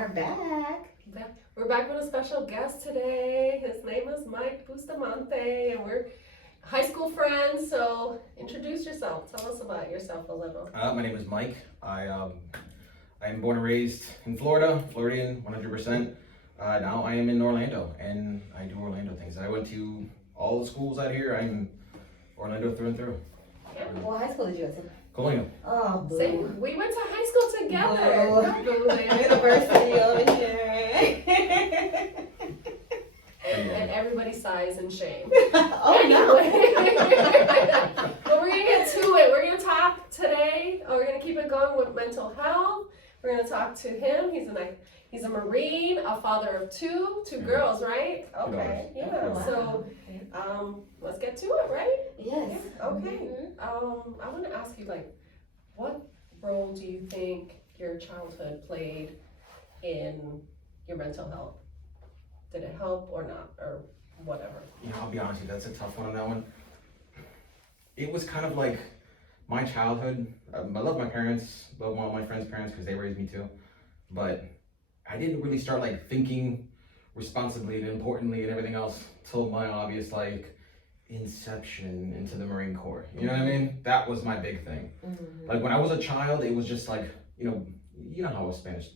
are back. We're back with a special guest today. His name is Mike Bustamante, and we're high school friends. So introduce yourself. Tell us about yourself a little. My name is Mike. I'm born and raised in Florida, Floridian, 100%. Now I am in Orlando, and I do Orlando things. I went to all the schools out here. I'm Orlando through and through. Yeah. What high school did you go to? Colonial. Oh, boo. Same. We went to high school together. Boo. University over here. And everybody sighs in shame. Oh, Anyway. But we're gonna get to it. We're gonna talk today. We're gonna keep it going with mental health. We're gonna talk to him. He's a Marine, a father of two girls, right? Okay. Yeah. Wow. So let's get to it, right? Yes. Okay. I want to ask you, what role do you think your childhood played in your mental health? Did it help or not, or whatever? Yeah, I'll be honest with you, that's a tough one on that one. It was kind of like my childhood. I love my parents, love all my friends' parents because they raised me too. But I didn't really start thinking responsibly and importantly and everything else till my obvious inception into the Marine Corps. You know what I mean? That was my big thing. Mm-hmm. When I was a child, it was just you know how Spanish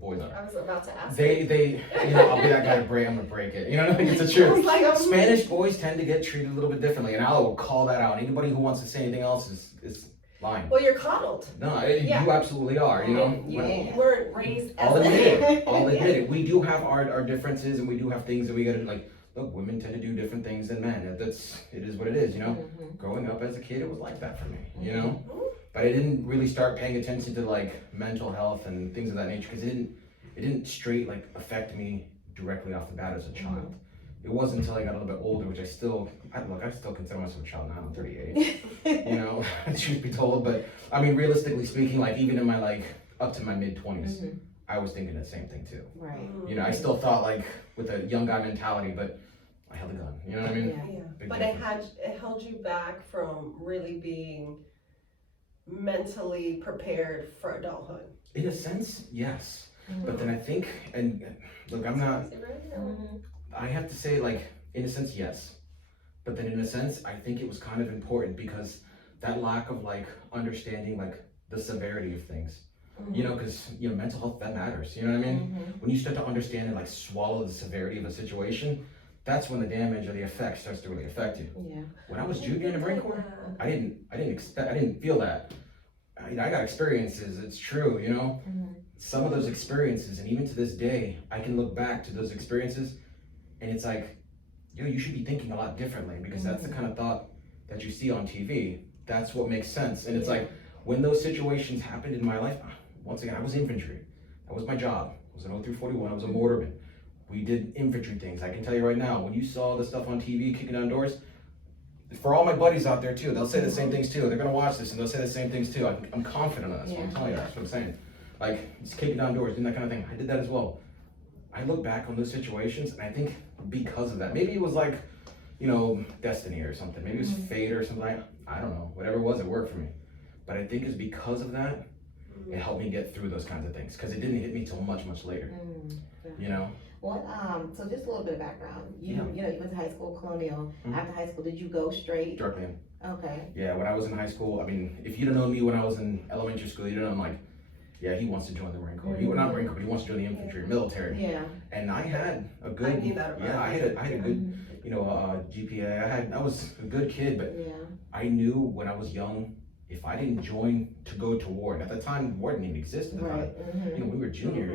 boys are. I was about to ask. They I'll be that guy to break. I'm gonna break it. You know what I mean? It's the truth. Spanish boys tend to get treated a little bit differently, and I will call that out. Anybody who wants to say anything else is lying. Well, you're coddled. No, you absolutely are. You know, You weren't raised as I'll admit it. We do have our differences, and we do have things that we gotta look, women tend to do different things than men. It is what it is. You know, growing up as a kid, it was like that for me. You know. But I didn't really start paying attention to mental health and things of that nature because it didn't straight affect me directly off the bat as a child. It wasn't until I got a little bit older, which I still consider myself a child now. I'm 38. You know, truth be told. But I mean, realistically speaking, even in my up to my mid-20s, I was thinking the same thing too. Right. You know, I still thought with a young guy mentality, but I held a gun. You know what I mean? Yeah. Big But difference. it held you back from really being mentally prepared for adulthood. In a sense, yes. But then I think, and look, I'm not. I have to say, in a sense, yes. But then in a sense, I think it was kind of important because that lack of understanding the severity of things. You know, because mental health, that matters. You know what I mean? When you start to understand and swallow the severity of a situation, that's when the damage or the effect starts to really affect you. Yeah. When I was junior in the Marine Corps, I didn't feel that. I got experiences, it's true, you know? Some of those experiences, and even to this day, I can look back to those experiences and it's you should be thinking a lot differently because that's the kind of thought that you see on TV. That's what makes sense. And it's when those situations happened in my life, once again, I was infantry. That was my job. I was an 0341, I was a mortarman. We did infantry things. I can tell you right now, when you saw the stuff on TV kicking down doors, for all my buddies out there too, they'll say the same things too. They're gonna watch this and they'll say the same things too. I'm confident on this. I'm telling you, that's what I'm saying. Just kicking down doors, doing that kind of thing. I did that as well. I look back on those situations and I think because of that, maybe it was destiny or something. Maybe it was fate or something. I don't know. Whatever it was, it worked for me. But I think it's because of that, it helped me get through those kinds of things because it didn't hit me till much, much later. You know. What? So just a little bit of background. You went to high school, Colonial. After high school, did you go straight? Directly in. Okay. Yeah, when I was in high school, I mean, if you don't know me when I was in elementary school, you don't know, I'm yeah, he wants to join the Marine Corps. Not Marine Corps, but he wants to join the infantry, military. Yeah. And I had a good, I knew that about I had a good, GPA. I was a good kid, but I knew when I was young, if I didn't join to go to war, and at the time, war didn't even exist at the time. We were junior,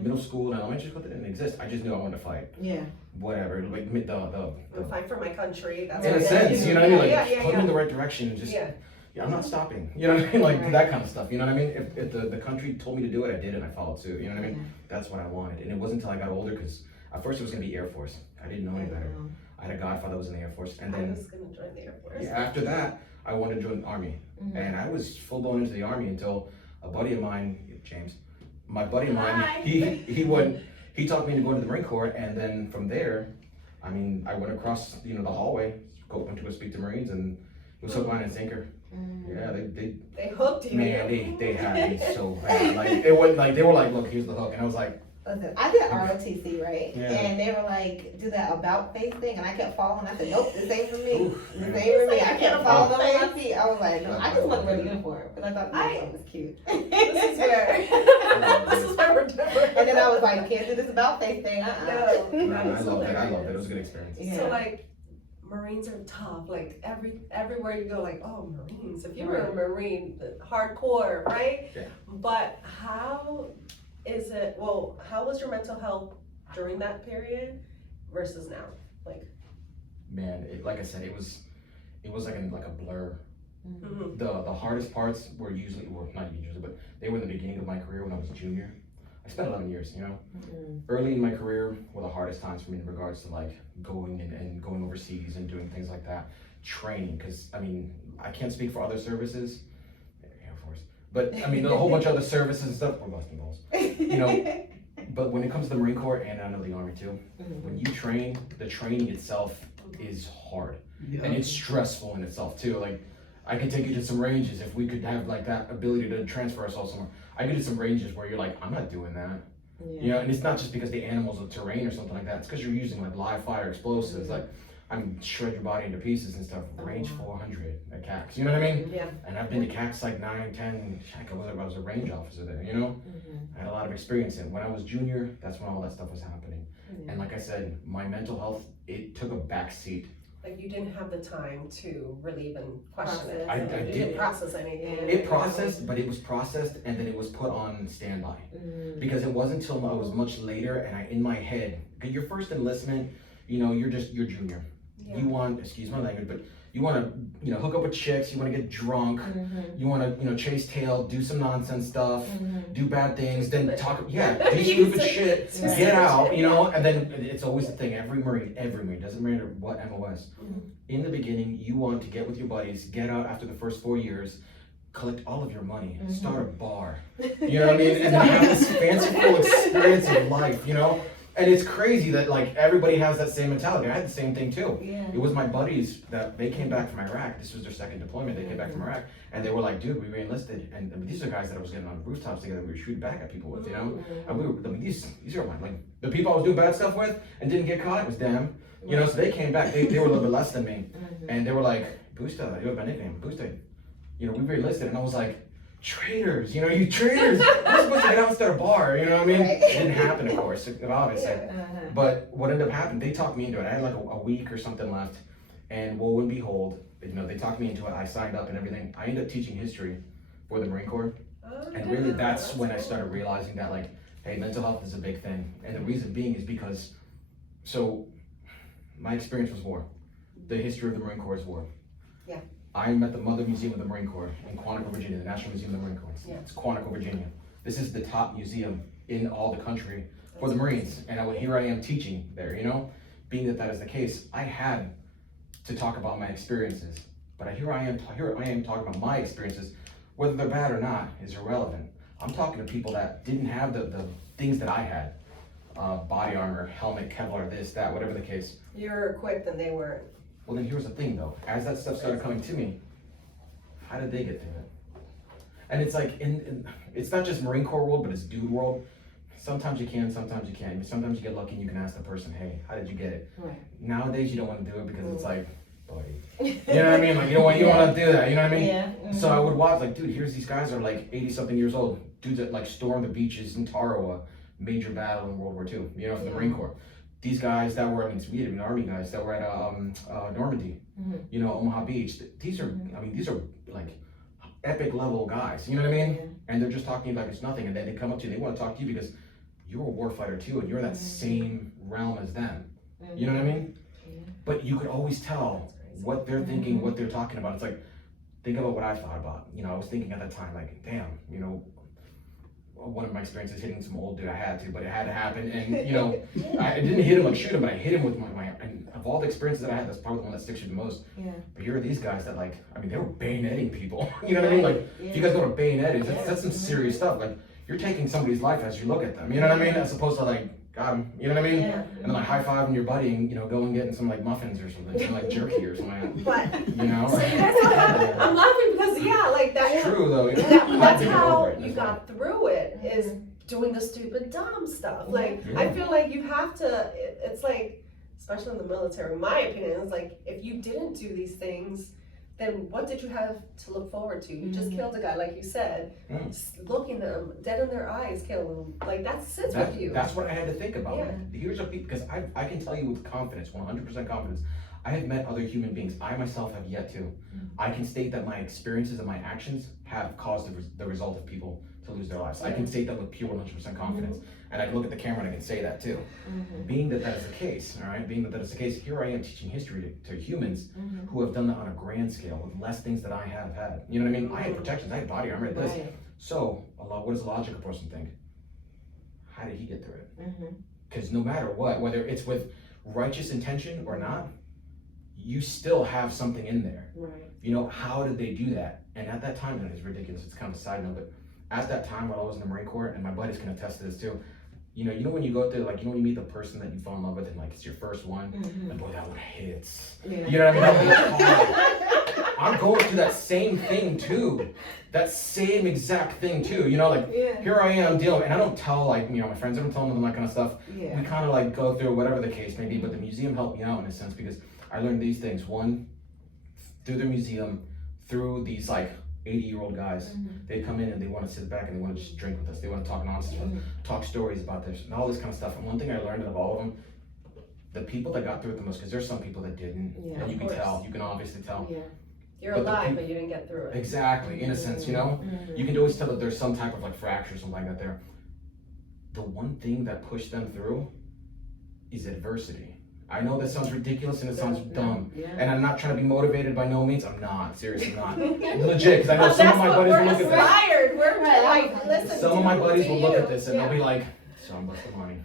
middle school and elementary school, that didn't exist. I just knew I wanted to fight. Yeah. Whatever, I'll fight for my country. That's in a sense, you know what I mean? Put me in the right direction and just, I'm not stopping. You know what I mean? That kind of stuff. You know what I mean? If the country told me to do it, I did, and I followed suit. You know what I mean? That's what I wanted. And it wasn't until I got older, because at first it was going to be Air Force. I didn't know any better. I had a godfather that was in the Air Force. And then I was going to join the Air Force. Yeah, after that, I wanted to join the Army. And I was full blown into the Army until a buddy of mine, James, my buddy of mine, he talked me into going to the Marine Corps. And then from there, I mean, I went across, the hallway, went to go speak to Marines, and it was hook, line, and sinker. Yeah, They hooked you. man, they had me so bad. Like, it wasn't like, they were like, look, here's the hook. And I was like, Listen, I did ROTC, right? Yeah. And they were like, do that about face thing, and I kept falling. I said, nope, this ain't for me. Oof, This man. ain't for me. I kept falling About on my feet. I was like, no, I just want to wear the uniform because I thought the uniform was cute. This is where we're different. And then I was like, can't do this about face thing. No, I that is loved it. I hilarious. loved it. It was a good experience. Yeah. So like, Marines are tough. Like everywhere you go, like, oh, Marines. If you were a Marine, hardcore, right? Yeah. But how is it? Well, how was your mental health during that period versus now? Like, Man, like I said, it was like a blur. mhm. The hardest parts were usually, well, not usually, but they were in the beginning of my career when I was a junior. I spent 11 years, you know. Early in my career were the hardest times for me in regards to like going and going overseas and doing things like that. Training, because I mean, I can't speak for other services, Air Force, but I mean, a whole bunch of other services and stuff were busting balls. You know, but when it comes to the Marine Corps, and I know the Army too, when you train, the training itself is hard. And it's stressful in itself too. Like, I could take you to some ranges if we could have like that ability to transfer ourselves somewhere. I could do some ranges where you're like, I'm not doing that. You know, and it's not just because the animals of terrain or something like that. It's because you're using like live fire explosives. Like, I mean, shred your body into pieces and stuff. Range 400 at CACs. You know what I mean? Yeah. And I've been to CACs like 9, 10. Heck, I was a range officer there, you know? I had a lot of experience in. When I was junior, that's when all that stuff was happening. And like I said, my mental health, it took a back seat. Like you didn't have the time to really even question it. I You did. didn't process anything. It processed, but it was processed and then it was put on standby. Because it wasn't until I was much later and in my head, because your first enlistment, you know, you're junior. Yeah. You want, excuse my language, but you want to, you know, hook up with chicks, you want to get drunk, you want to, you know, chase tail, do some nonsense stuff, do bad things, then talk, do stupid shit, get out, you know, and then it's always the thing, every Marine, doesn't matter what MOS, in the beginning, you want to get with your buddies, get out after the first 4 years, collect all of your money, start a bar, you know what I mean, and then have this fanciful experience of life, you know. And it's crazy that like everybody has that same mentality. I had the same thing too. It was my buddies that they came back from Iraq. This was their second deployment. They came back from Iraq and they were like, dude, we re-enlisted. And I mean, these are guys that I was getting on rooftops together. We were shooting back at people with, you know. And we were, I mean, these are my, like the people I was doing bad stuff with and didn't get caught. It was them, you know. So they came back. They were a little bit less than me, and they were like, Busta, you have my nickname, Busta. You know, we re-enlisted, and I was like, traitors, you know, you traitors. We're supposed to get out and start a bar, you know what I mean? It didn't happen, of course, obviously. But what ended up happening, they talked me into it. I had like a week or something left, and lo and behold, you know, they talked me into it. I signed up and everything. I ended up teaching history for the Marine Corps, and really that's when I started realizing that, like, hey, mental health is a big thing. And the reason being is because, so my experience was war. The history of the Marine Corps is war. Yeah. I'm at the Mother Museum of the Marine Corps in Quantico, Virginia, the National Museum of the Marine Corps. Yeah. It's Quantico, Virginia. This is the top museum in all the country for the Marines. And here I am teaching there, you know? Being that is the case, I had to talk about my experiences. But here I am talking about my experiences. Whether they're bad or not is irrelevant. I'm talking to people that didn't have the things that I had. Body armor, helmet, Kevlar, this, that, whatever the case. You're equipped and they weren't. Well, then here's the thing though. As that stuff started coming to me, how did they get through it? And it's like, it's not just Marine Corps world, but it's dude world. Sometimes you can, sometimes you can't. Sometimes you get lucky and you can ask the person, hey, how did you get it? Right. Nowadays you don't want to do it because it's like, buddy. You know what I mean? Like you don't want to do that, you know what I mean? Yeah. So I would watch like, dude, here's these guys that are like 80 something years old. Dudes that like stormed the beaches in Tarawa, major battle in World War II, you know, for the Marine Corps. These guys that were, Army guys that were at Normandy, you know, Omaha Beach. These are, these are like epic level guys, you know what I mean? And they're just talking like it's nothing, and then they come up to you, they want to talk to you because you're a war fighter too, and you're in that same realm as them. You know what I mean? But you could always tell what they're thinking, what they're talking about. It's like, think about what I thought about. You know, I was thinking at that time, like, damn, you know, one of my experiences hitting some old dude, I had to, but it had to happen. And, you know, I didn't hit him like shoot him, but I hit him with my and of all the experiences that I had, that's probably the one that sticks you the most. Yeah. But here are these guys that like, they were bayoneting people. You know what I mean? Like, if you guys know what a bayonet is, that's some serious stuff. Like, you're taking somebody's life as you look at them. You know what I mean? As opposed to like, got him. You know what I mean? Yeah. And then like high-fiving your buddy and, you know, going getting some like muffins or something, some like jerky or something like that. But You know? so you guys don't have. I'm laughing because true though. That's Get how over it. you That's got through it, is doing the stupid dumb stuff. Like, I feel like you have to, it's like, especially in the military, my opinion is like, if you didn't do these things, then what did you have to look forward to? You just killed a guy, like you said, looking them dead in their eyes, kill them. Like, that sits with you. That's what I had to think about. Yeah. Here's a because I can tell you with confidence, 100% confidence, I have met other human beings. I myself have yet to. I can state that my experiences and my actions have caused the result of people to lose their lives. I can state that with pure 100% confidence. And I can look at the camera and I can say that too. Being that that is the case, all right? Being that that is the case, here I am teaching history to humans who have done that on a grand scale with less things that I have had. You know what I mean? I had protections, I had body armor, I had this. So, what does a logical person think? How did he get through it? Because no matter what, whether it's with righteous intention or not, you still have something in there. You know, how did they do that? And at that time, and it's ridiculous, it's kind of a side note, but at that time when I was in the Marine Corps, and my buddies can attest to this too, you know when you go there, like, when you meet the person that you fall in love with and like it's your first one, and boy, that one hits. You know what I mean? That one's hard. I'm going through that same thing too. That same exact thing too. You know, like, here I am dealing, and I don't tell, like, my friends, I don't tell them that kind of stuff. We kind of like go through whatever the case may be, but the museum helped me out in a sense because I learned these things. One, through the museum, through these like 80-year-old guys, they'd come in and they want to sit back and they want to just drink with us. They want to talk nonsense with us, talk stories about this and all this kind of stuff. And one thing I learned out of all of them, the people that got through it the most, because there's some people that didn't, and you can tell, you can obviously tell. You're alive, but you didn't get through it. Exactly, in a sense, you know? You can always tell that there's some type of like fracture or something like that there. The one thing that pushed them through is adversity. I know that sounds ridiculous and it sounds dumb, and I'm not trying to be motivated by no means. I'm not, seriously not. Legit, because I know some of my buddies will look at this. We're like, listen. Some of my buddies will look at this and they'll be like, "So I'm busting money."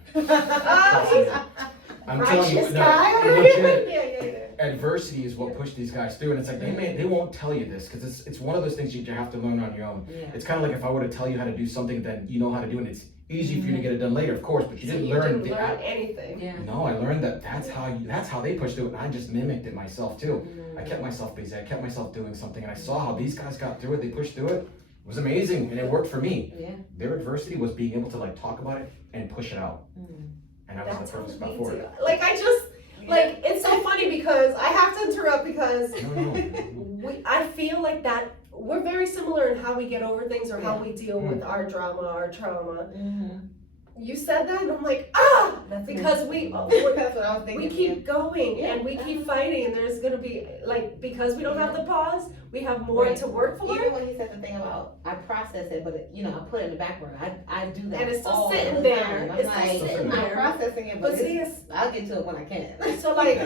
I'm telling you, legit. Adversity is what pushed these guys through, and it's like they won't tell you this because it's one of those things you have to learn on your own. It's kind of like if I were to tell you how to do something, then you know how to do it. It's easy for you to get it done later, of course, but you didn't learn anything. No, I learned that that's how they pushed through it, and I just mimicked it myself too. I kept myself busy, I kept myself doing something, and I saw how these guys got through it, they pushed through it. It was amazing, and it worked for me. Their adversity was being able to like talk about it and push it out. And that was the perfect spot for it. Like, like, it's so funny because I have to interrupt because I feel like that we're very similar in how we get over things or how we deal with our drama, our trauma. You said that and I'm like, because we that's what I was thinking. We keep going and we keep fighting, and there's gonna be like, because we don't have the pause, we have more to work for. Even when he said the thing about I process it, but I put it in the back burner. I do that, and it's still all sitting the there. time. It's still sitting there. I'm processing it, but see, I'll get to it when I can. So like,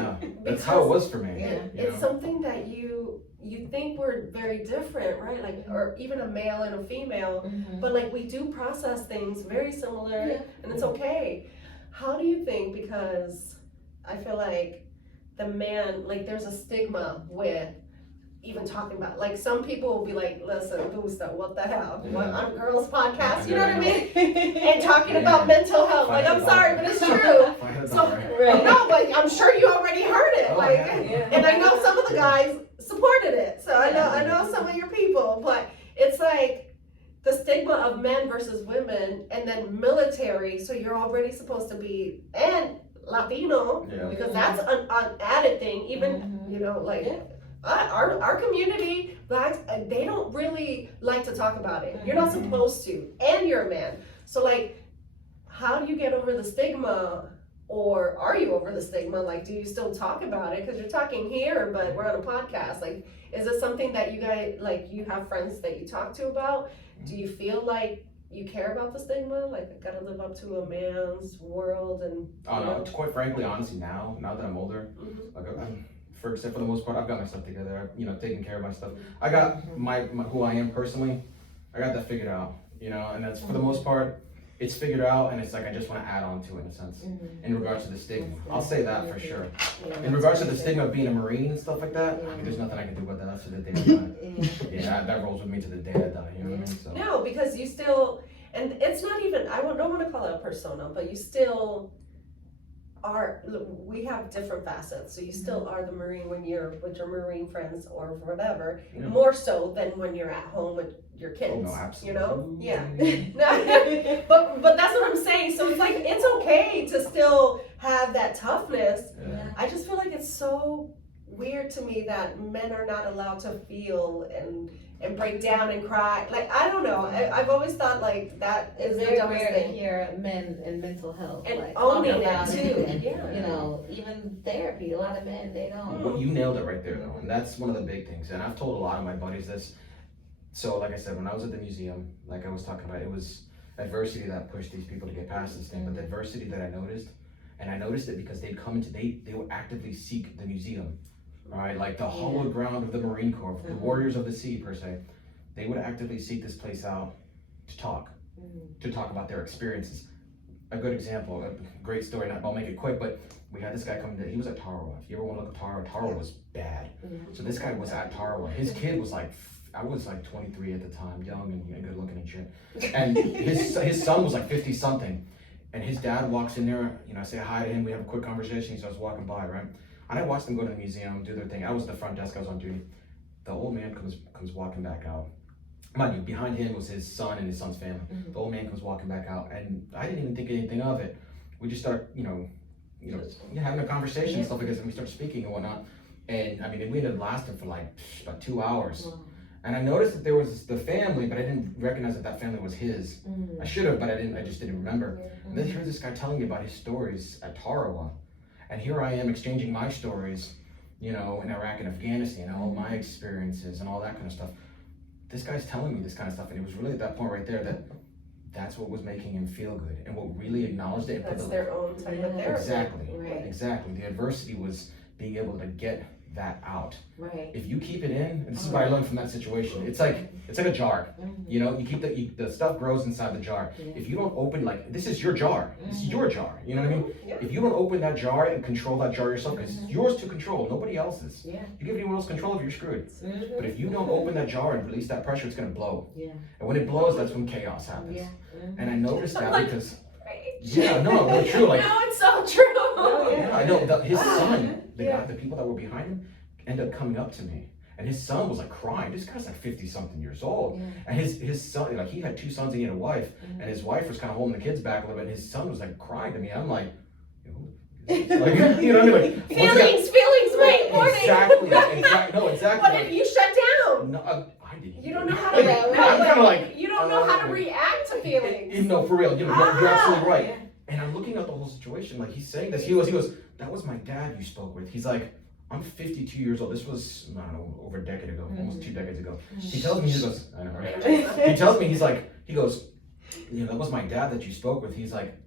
that's how it was for me. It's something that you think we're very different, right? Like, or even a male and a female, but like we do process things very similar, and it's okay. How do you think, because I feel like the man, like there's a stigma with even talking about, like some people will be like, listen, Gusta, what the hell? What, on a girls podcast, you know what I mean? And talking about mental health, like I'm sorry, but it's true. So, no, but I'm sure you already heard it. Like, and I know some of the guys supported it. So I know some of your people, but it's like the stigma of men versus women, and then military. So you're already supposed to be, and Latino, because that's an added thing. Even like our community, blacks, they don't really like to talk about it. You're not supposed to, and you're a man. So like, how do you get over the stigma? Or are you over the stigma? Like, do you still talk about it? Because you're talking here, but we're on a podcast. Like, is it something that you guys, like, you have friends that you talk to about? Do you feel like you care about the stigma? Like, I gotta live up to a man's world and. Oh no, quite frankly, honestly, now that I'm older, like for the most part, I've got my stuff together. I've taken care of my stuff. I got my who I am personally. I got that figured out. And that's for the most part. It's figured out, and it's like I just want to add on to it in a sense. In regards to the stigma, I'll say that for sure. In regards to the stigma of being a Marine and stuff like that, I mean, there's nothing I can do about that. That's to the day I die. That rolls with me to the day I die. You know what I mean? So. No, because you still, and it's not even. I don't want to call it a persona, but you still we have different facets, so you still are the Marine when you're with your Marine friends or whatever, Yeah. more so than when you're at home with your kids. Oh, no, absolutely. You know? Yeah. but that's what I'm saying. So it's like, it's okay to still have that toughness. Yeah. I just feel like it's so weird to me that men are not allowed to feel and break down and cry. Like, I don't know. I've always thought like that is It's the very dumbest rare to thing. hear men in mental health And like owning talk it about too. and, Yeah. you know, even therapy. A lot of men they don't. Well, you nailed it right there though, and that's one of the big things. And I've told a lot of my buddies this. So like I said, when I was at the museum, like I was talking about, it was adversity that pushed these people to get past this thing. But the adversity that I noticed, and I noticed it because they'd come into, they would actively seek the museum, all right? Like the hallowed ground of the Marine Corps, the warriors of the sea per se. They would actively seek this place out to talk about their experiences. A good example, a great story, I'll make it quick, but we had this guy come to, he was at Tarawa. If you ever want to look at Tarawa, Tarawa was bad. So this guy was at Tarawa. His kid was like, I was like 23 at the time, young and good looking and shit. And his son was like 50 something. And his dad walks in there, you know, I say hi to him, we have a quick conversation, he starts walking by, right? And I watched them go to the museum, do their thing. I was at the front desk, I was on duty. The old man comes walking back out. Mind you, behind him was his son and his son's family. The old man comes walking back out, and I didn't even think anything of it. We just start, having a conversation and stuff like this, and we start speaking and whatnot. And I mean, we ended up lasting for like about 2 hours. And I noticed that there was the family, but I didn't recognize that family was his. I should have, but I just didn't remember. And then here's this guy telling me about his stories at Tarawa. And here I am exchanging my stories, in Iraq and Afghanistan, all my experiences and all that kind of stuff. This guy's telling me this kind of stuff, and it was really at that point right there that's what was making him feel good, and what really acknowledged it. That's their own type of therapy. Exactly. The adversity was being able to get that out. Right. If you keep it in, and this is what I learned from that situation. It's like a jar. You keep the stuff grows inside the jar. If you don't open, like, this is your jar. This is your jar. You know what I mean? If you don't open that jar and control that jar yourself, because it's yours to control, nobody else's. You give anyone else control, you're screwed. But if you don't open that jar and release that pressure, it's gonna blow. And when it blows, that's when chaos happens. And I noticed that because no, true. Like, no, it's so true. I know. His son, the people that were behind him, ended up coming up to me, and his son was like crying. This guy's like 50 something years old, and his son, like, he had 2 sons and he had a wife, and his wife was kind of holding the kids back a little bit. And his son was like crying to me. I'm like, like, you know what I mean? Like, feelings, right? Exactly. No, exactly. What if you shut down? No, I didn't. You don't know how to. I'm kind of like, you don't know how to react to feelings. No, for real. You're absolutely right. And I'm looking at the whole situation, like, he's saying this. He goes, that was my dad you spoke with. He's like, I'm 52 years old. This was, I don't know, over a decade ago, almost 2 decades ago. He tells me, he goes, I know, right? He tells me, he goes, that was my dad that you spoke with. He's like,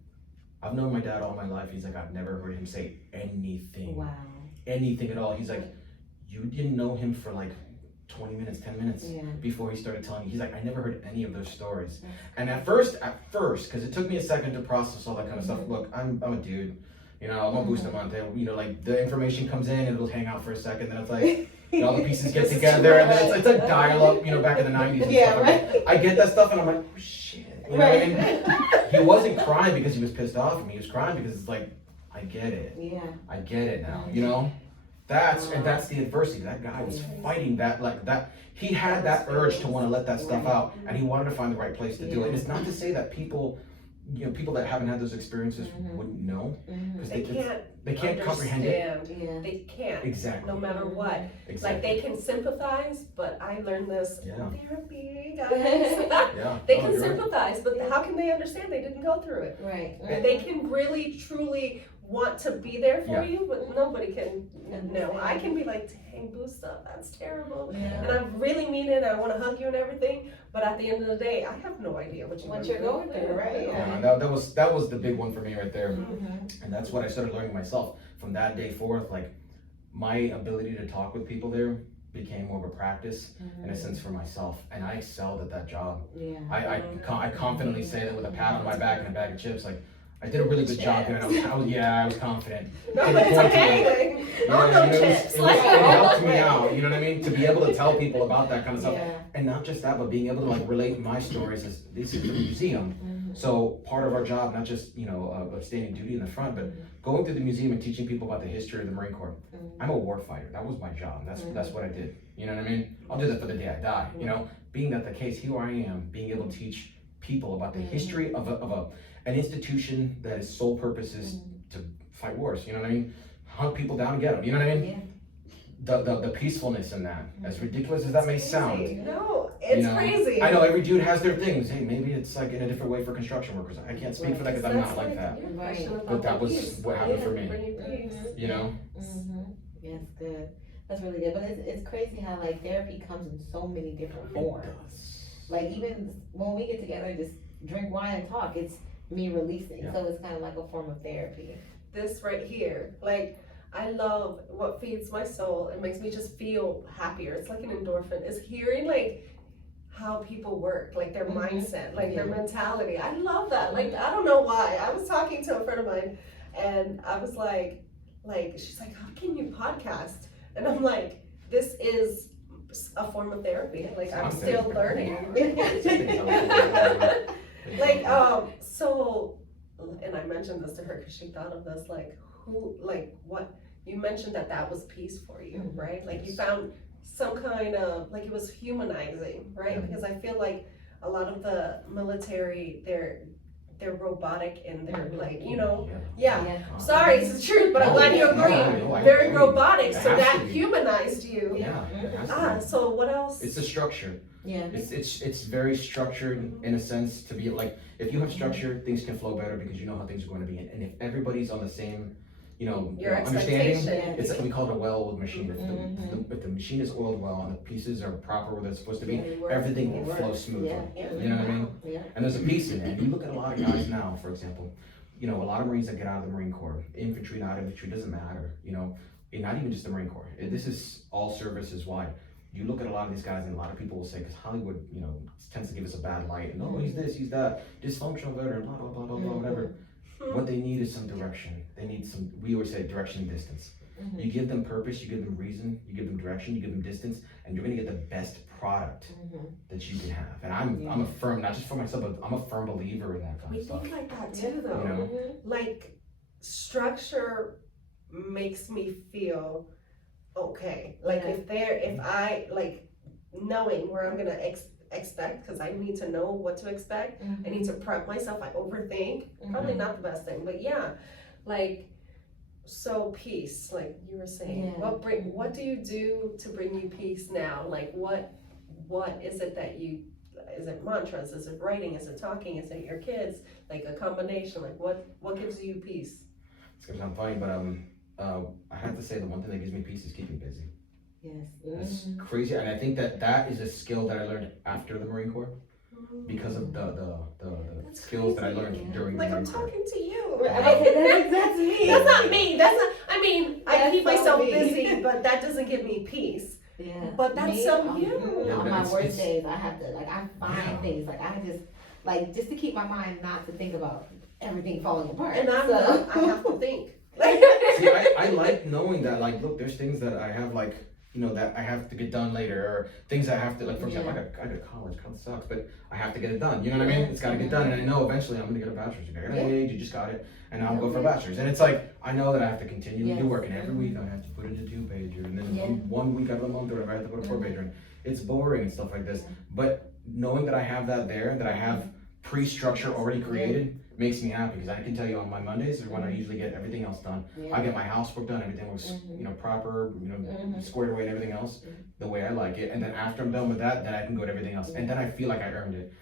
I've known my dad all my life. He's like, I've never heard him say anything. Wow. Anything at all. He's like, you didn't know him for like 20 minutes, 10 minutes before he started telling you. He's like, I never heard any of those stories. And at first, because it took me a second to process all that kind of stuff. Look, I'm a dude. I'm a Bustamante. Like, the information comes in and it'll hang out for a second. Then it's like, all the pieces get together, and then it's like dial-up, back in the 90s and stuff. Right. I get that stuff, and I'm like, oh, shit. You know what I mean? He wasn't crying because he was pissed off at me. He was crying because it's like, I get it. I get it now. That's the adversity. That guy was fighting that, like that. He had that urge to want to let that stuff out, and he wanted to find the right place to do it. And it's not to say that people that haven't had those experiences wouldn't know, because they can't comprehend it. They can't. Exactly. No matter what. Exactly. Like, they can sympathize, but I learned this in therapy, guys. Yeah. They can sympathize, but how can they understand? They didn't go through it. Right. They can really, truly want to be there for you, but nobody can. No, I can be like, dang, Busta, that's terrible. And I really mean it, I want to hug you and everything, but at the end of the day, I have no idea what you're going through, right? That was the big one for me right there. And that's what I started learning myself. From that day forth, like, my ability to talk with people there became more of a practice in a sense for myself, and I excelled at that job. I confidently say that with a pat on my back and a bag of chips, like, I did a really good job there, and I was confident. No, it's okay. It helped me out, you know what I mean? To be able to tell people about that kind of stuff. And not just that, but being able to, like, relate my stories as this is the museum. So part of our job, not just, of standing duty in the front, but going through the museum and teaching people about the history of the Marine Corps. I'm a war fighter. That was my job. That's what I did. You know what I mean? I'll do that for the day I die. Being that the case, here I am, being able to teach people about the history of an institution that its sole purpose is to fight wars. You know what I mean? Hunt people down and get them. You know what I mean? The peacefulness in that, as ridiculous as that may sound. No, it's crazy. I know every dude has their things. Hey, maybe it's like in a different way for construction workers. I can't speak for that because I'm not like that. But that was what happened for me. Yes, good. That's really good. But it's crazy how like therapy comes in so many different forms. Like even when we get together, just drink wine and talk. It's me releasing. So it's kind of like a form of therapy. This right here, like. I love what feeds my soul. It makes me just feel happier. It's like an endorphin. Is hearing like how people work, like their mindset, like their mentality. I love that. Like I don't know why. I was talking to a friend of mine, and I was like she's like, "How can you podcast?" And I'm like, "This is a form of therapy. Like I'm still learning." So, and I mentioned this to her because she thought of this like. What you mentioned that was peace for you, right? Like you found some kind of, like it was humanizing, right? Because I feel like a lot of the military, they're robotic and they're like, sorry, it's the truth, but I'm glad you agree. Very robotic, so that humanized you. So what else? It's the structure. Yeah. It's very structured in a sense to be like, if you have structure, things can flow better because you know how things are going to be. And if everybody's on the same, understanding, it's like we call it a well-oiled machine. If the machine is oiled well and the pieces are proper where they're supposed to be, everything will flow smoothly. You know what I mean? And there's a piece in it. You look at a lot of guys now, for example, a lot of Marines that get out of the Marine Corps, infantry, not infantry, doesn't matter, and not even just the Marine Corps. This is all services wide. You look at a lot of these guys, and a lot of people will say, because Hollywood, tends to give us a bad light, and he's this, he's that, dysfunctional veteran, blah, blah, blah, blah, blah, whatever. What they need is some direction. They need we always say direction and distance. You give them purpose, you give them reason, you give them direction, you give them distance, and you're gonna get the best product that you can have. And I'm a firm, not just for myself, but I'm a firm believer in that kind of stuff. We think like that too, though. Like structure makes me feel okay. Like if I like knowing where I'm gonna expect, because I need to know what to expect. I need to prep myself. I overthink. Probably not the best thing, but so peace, like you were saying. What do you do to bring you peace now? Like what is it that is it mantras? Is it writing? Is it talking? Is it your kids? Like a combination? Like what gives you peace? It's gonna sound funny, but I have to say the one thing that gives me peace is keeping busy. Yes. It's crazy, and I think that is a skill that I learned after the Marine Corps because of the skills that I learned during the Marine Corps. I'm talking to you. That's me. That's not me. I mean, I keep myself busy, but that doesn't give me peace. Yeah. But that's so you. On my worst days, I have to I find things I just to keep my mind not to think about everything falling apart. And I have to think. See, I like knowing that, like, look, there's things that I have, like, that I have to get done later, or things I have to, like, for example, I go to college, kind of sucks, but I have to get it done, you know what I mean? It's got to get done, and I know eventually I'm going to get a bachelor's degree. I got an age, you just got it, and now I'll go for a bachelor's. And it's like, I know that I have to continually do work, and every week I have to put in a 2-pager, and then one week out of the month, or whatever, I have to put a 4-pager, and it's boring and stuff like this. But knowing that I have that there, that I have pre-structure already created, makes me happy, because I can tell you on my Mondays is when I usually get everything else done. I get my housework done, everything looks proper, squared away and everything else the way I like it. And then after I'm done with that, then I can go to everything else, and then I feel like I earned it.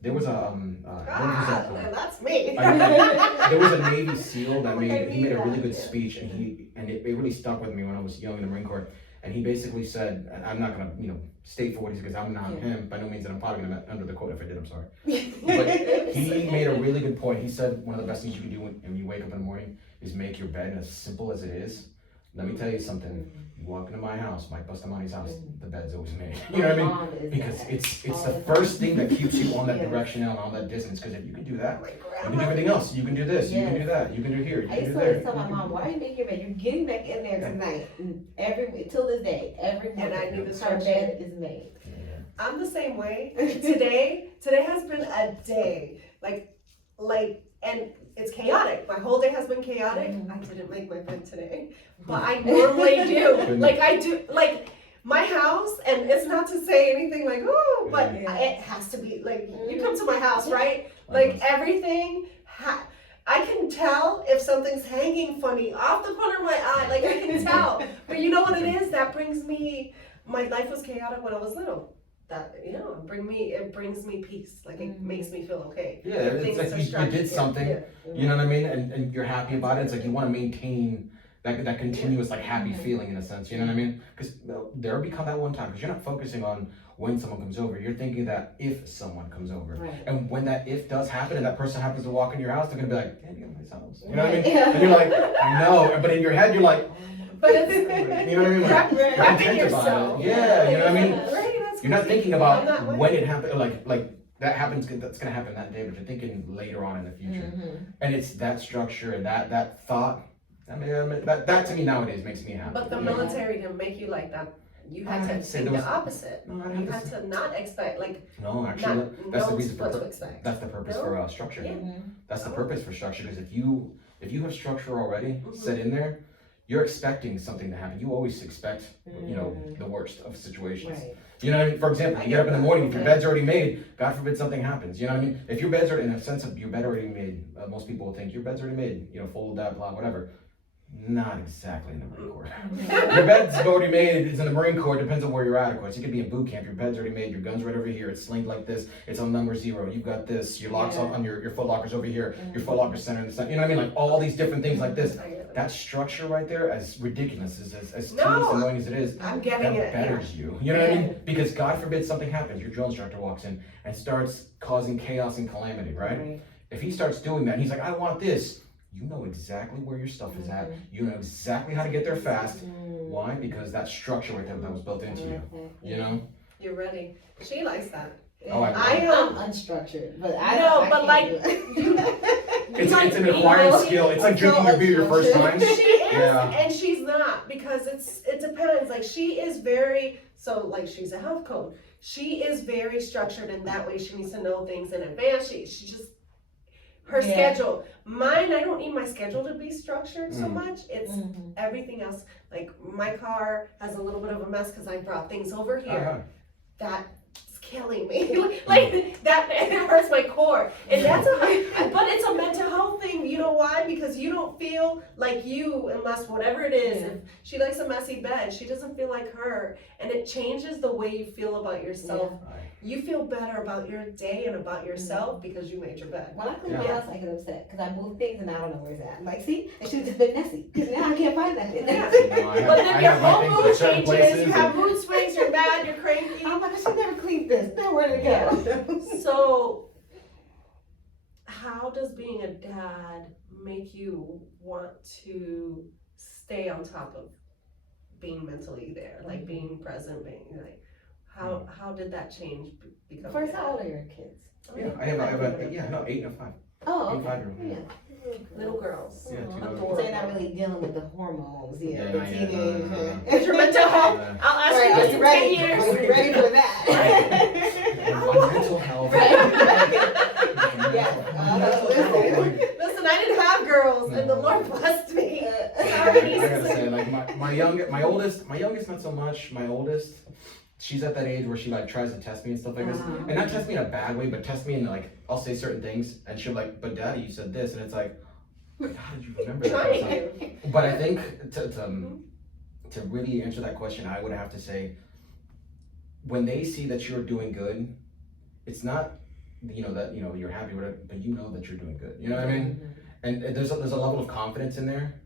There was that's me. There was a Navy SEAL that made a really good speech, and it really stuck with me when I was young in the Marine Corps. And he basically said, and I'm not gonna, state for what he said, because I'm not him, by no means, and I'm probably gonna under the quote. If I did, I'm sorry. But he made a really good point. He said one of the best things you can do when you wake up in the morning is make your bed, as simple as it is. Let me tell you something. You walk into my house, Mike Bustamani's house, the bed's always made. You know what I mean? Because it's the first thing that keeps you on that direction and on that distance. Because if you can do that, you can do everything else. You can do this, you can do that, you can do here, you can do there. I used to tell my mom, why are you making your bed? You're getting back in there tonight. Till this day, every morning. And I need to her bed is made. I'm the same way. Today has been a day. Like, like, and it's chaotic. My whole day has been chaotic. I didn't make my bed today, but I normally do. Like I do, like my house, and it's not to say anything like, oh, but it has to be like, you come to my house, right? Like everything, I can tell if something's hanging funny off the corner of my eye, like I can tell. But you know what it is? That brings me, my life was chaotic when I was little. That, you know, it brings me peace. Like it makes me feel okay. Yeah, it's like you did something, you know what I mean? And you're happy about it. It's like you want to maintain that continuous like happy feeling in a sense, you know what I mean? Because there'll become that one time, because you're not focusing on when someone comes over, you're thinking that if someone comes over. Right. And when that if does happen and that person happens to walk into your house, they're gonna be like, hey, get my house. You know what I mean? And you're like, I know, but in your head you're like, but it's, you know what I mean? Like, you're content about it. Yeah, you know what I mean? You're not thinking about when it happened, like that happens, that's gonna happen that day, but you're thinking later on in the future. And it's that structure and that thought. I mean, that to me nowadays makes me happy. But the military didn't make you like that. You had to think the opposite. No, you had to not expect, like. No, actually, that's the reason what to expect. That's the purpose for structure. Yeah. That's the purpose for structure, because if you have structure already set in there, you're expecting something to happen. You always expect, you know, the worst of situations. Right. You know what I mean? For example, you get up in the morning, if your bed's already made, God forbid something happens. You know what I mean? If your bed's already, in a sense of your bed already made, most people will think your bed's already made, you know, fold that, blah, whatever. Not exactly in the Marine Corps. Your bed's already made, it's in the Marine Corps, depends on where you're at, of course. You could be in boot camp, your bed's already made, your gun's right over here, it's slinged like this, it's on number 0, you've got this, your locks on your foot locker's over here, your foot locker's center in the center, you know what I mean? Like all these different things like this. That structure right there, as ridiculous, as tedious, annoying as it is, I'm getting that betters you. You know what I mean? Because God forbid something happens, your drill instructor walks in and starts causing chaos and calamity, right? If he starts doing that, he's like, I want this. You know exactly where your stuff is at. You know exactly how to get there fast. Why? Because that structure right there that was built into you. You know? You're ready. She likes that. Oh, I'm unstructured, but I know, I but can't like do it. it's an acquired skill. It's like drinking your beer your first time. She is, and she's not, because it depends. Like she is very, so like she's a health coach. She is very structured in that way. She needs to know things in advance. She just, her schedule. Mine, I don't need my schedule to be structured so much. It's everything else. Like my car has a little bit of a mess because I brought things over here. That's killing me. like that, it hurts my core. And that's but it's a mental health thing. You know why? Because you don't feel like you, unless whatever it is. If she likes a messy bed, she doesn't feel like her. And it changes the way you feel about yourself. You feel better about your day and about yourself because you made your bed. When I clean my house, I get upset because I move things and I don't know where it's at. I'm like, see, it should have just been messy because now I can't find nothing. But then your whole mood changes. You have mood swings. You're mad. You're cranky. I'm like, I should never clean this. Now where did it go? So, how does being a dad make you want to stay on top of being mentally there, like being present, being like? How did that change become? First, how old are your kids? Yeah, I have 8 and 5. Oh, 8 5-year-old. Little girls. Yeah, so you're not really dealing with the hormones, the teenage. It's your mental health. I'll ask you this in 10 years. Are you ready for that? My mental health. Listen, I didn't have girls, and the Lord blessed me. I gotta say, like my youngest, not so much. My oldest, she's at that age where she like tries to test me and stuff like this, and not test me in a bad way, but test me in like, I'll say certain things, and she'll like, but Daddy, you said this, and it's like, how did you remember that? But I think to really answer that question, I would have to say, when they see that you're doing good, it's not, that you're happy with it, but you know that you're doing good. You know what I mean? And there's a level of confidence in there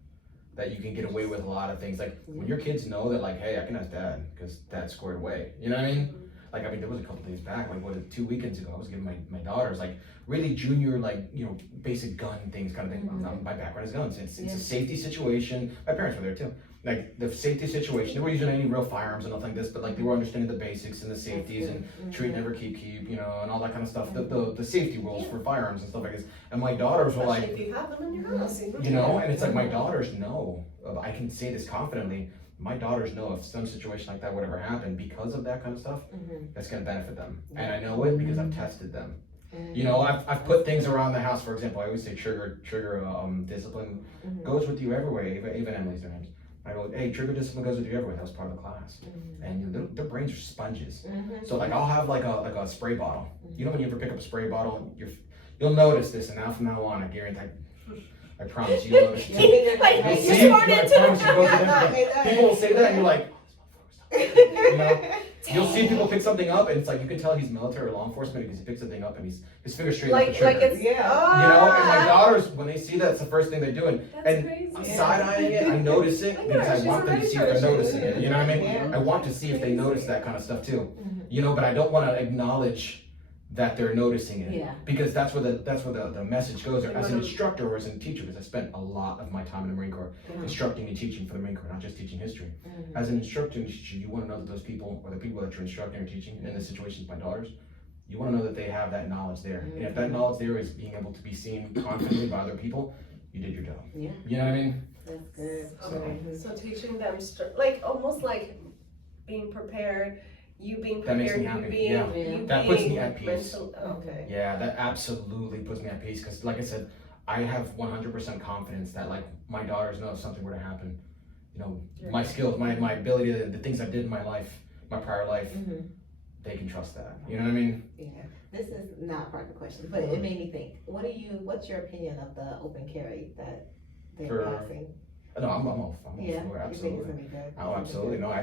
that you can get away with a lot of things. Like when your kids know that, like, hey, I can ask Dad because Dad's squared away. You know what I mean? Like, I mean, there was a couple days back, like 2 weekends ago, I was giving my daughters like really junior, like, basic gun things kind of thing. My background is guns. It's a safety situation. My parents were there too. Like the safety situation, they were using any real firearms and nothing like this, but like they were understanding the basics and the safeties and treat, never keep, and all that kind of stuff. The safety rules for firearms and stuff like this. And my daughters were like, if you have them in your house, and it's like my daughters know. I can say this confidently. My daughters know if some situation like that would ever happen because of that kind of stuff, that's gonna benefit them. And I know it because I've tested them. You know, I've put things around the house. For example, I always say trigger discipline goes with you everywhere. Even Emily's their names. I go, hey, trigger discipline goes with you everywhere. That was part of the class. And you know, their brains are sponges. So like I'll have like a spray bottle. You know when you ever pick up a spray bottle, you'll notice this, and now from now on, I guarantee. I promise you'll notice. Like, You'll you see, sworn I into promise you, go to it. them. People will say that, and you're like, you know, you'll see people pick something up, and it's like you can tell he's military or law enforcement because he picks something up and his fingers straight Like, up the trigger. like it's, You know, and my daughters, when they see that, it's the first thing they're doing. That's And crazy. I'm side-eyeing it, I notice it Look at because her, I she's want them to a see if they're ranger. noticing it. You know what I mean? Yeah. I want to see if they notice that kind of stuff too. You know, but I don't want to acknowledge that they're noticing it. Yeah. Because that's where the message goes. Or as an instructor or as a teacher, because I spent a lot of my time in the Marine Corps instructing and teaching for the Marine Corps, not just teaching history. As an instructor and teacher, you want to know that those people, or the people that you're instructing or teaching, in this situation, my daughters, you want to know that they have that knowledge there. And if that knowledge there is being able to be seen confidently by other people, you did your job. Yeah. You know what I mean? That's good. Okay, so teaching them, like, almost like being prepared, you being That makes prepared, me you happy, being, yeah. you That being puts me at peace. mental, okay. Yeah, that absolutely puts me at peace because, like I said, I have 100% confidence that, like, my daughters know if something were to happen, you know, my skills, my ability, the things I did in my life, my prior life, they can trust that. You know what I mean? Yeah. This is not part of the question, but it made me think. What's your opinion of the open carry that they're passing? No, I'm all for it, You think it's absolutely. gonna be good? Oh, absolutely. No, I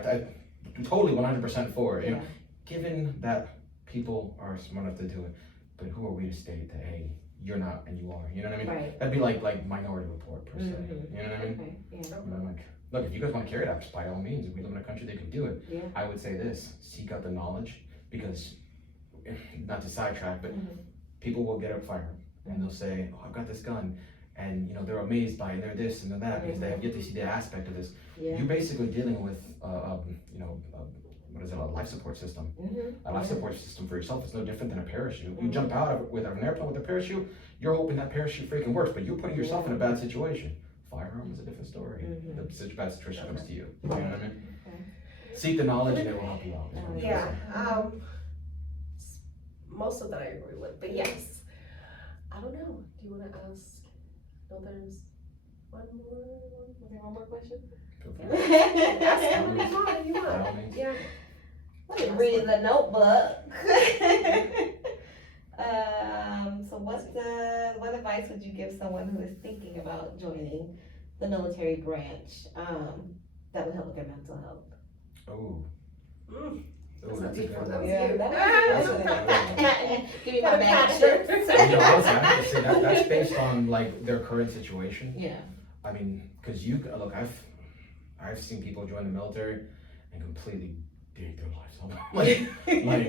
totally 100% for it. You know, given that people are smart enough to do it, but who are we to state that, hey, you're not and you are? You know what I mean? Right. That'd be like Minority Report per se. You know what I mean? Okay. Yeah. You know, like, look, if you guys want to carry it out, by all means, if we live in a country that can do it. Yeah. I would say this: seek out the knowledge, because not to sidetrack, but people will get a firearm and they'll say, "Oh, I've got this gun," and you know they're amazed by it, and they're this and they're that because they have yet to see the aspect of this. Yeah. You're basically dealing with, you know, what is it, a life support system. A life support system for yourself is no different than a parachute. You jump out of it with an airplane with a parachute, you're hoping that parachute freaking works, but you're putting yourself in a bad situation. Firearm is a different story. The bad situation comes to you. You know what I mean? Seek the knowledge and it will help you out. is what I'm Yeah, trying to say. most of that I agree with, but yes. I don't know, do you wanna ask, no, there's one more? Is there one more question? Feel free. Ask how many more you By all want, means. yeah. Let me read the notebook. So what advice would you give someone who is thinking about joining the military branch, that would help with their mental health? Oh. Mm. Oh, That's a that's a deep good one. one. Yeah, That's a give me my Gotta bag patch chips. her. You know, honestly, I have to say that's based on like their current situation. Yeah. I mean, because look, I've seen people join the military and completely dig their lives up.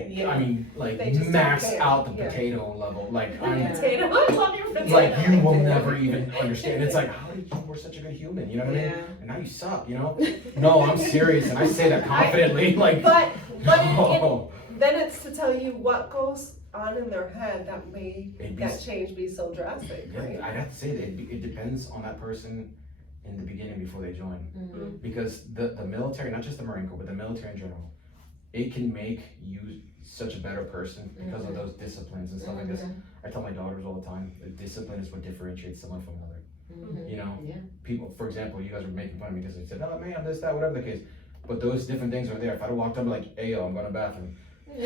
Yeah. I mean, like They just max don't care. out the Yeah. potato level. Like, Yeah. Potato, I love your potato. like you will never even understand. It's like, how did you were such a good human? You know what I mean? Yeah. And now you suck. You know? No, I'm serious, and I say that confidently. Like, But no. then it's to tell you what goes on in their head that made It'd be that change be so drastic, Yeah, right? I'd have to say that it depends on that person in the beginning before they join. Because the military, not just the Marine Corps, but the military in general, it can make you such a better person because of those disciplines and stuff like this. I tell my daughters all the time, that discipline is what differentiates someone from another. You know, Yeah. people, for example, you guys were making fun of me because they said, "Oh man, this, that, whatever the case." But those different things are there. If I'd have walked up like, "Hey yo, I'm going to the bathroom,"